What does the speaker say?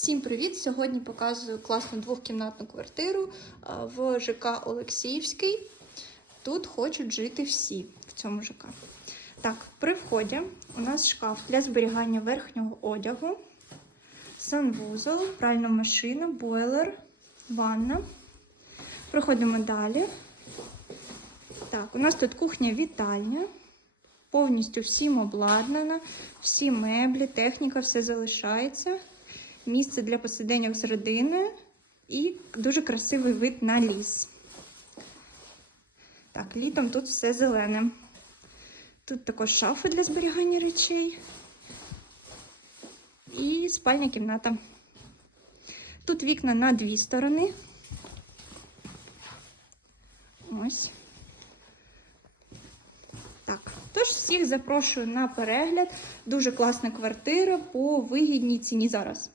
Всім привіт! Сьогодні показую класну двохкімнатну квартиру в ЖК Олексіївський. Тут хочуть жити всі в цьому ЖК. Так, при вході у нас шкаф для зберігання верхнього одягу, санвузол, пральна машина, бойлер, ванна. Проходимо далі. Так, у нас тут кухня-вітальня. Повністю всім обладнана, всі меблі, техніка, все залишається. Місце для посидення з родиною і дуже красивий вид на ліс. Так, літом тут все зелене. Тут також шафи для зберігання речей і спальня кімната. Тут вікна на дві сторони. Ось. Так, тож всіх запрошую на перегляд. Дуже класна квартира по вигідній ціні зараз.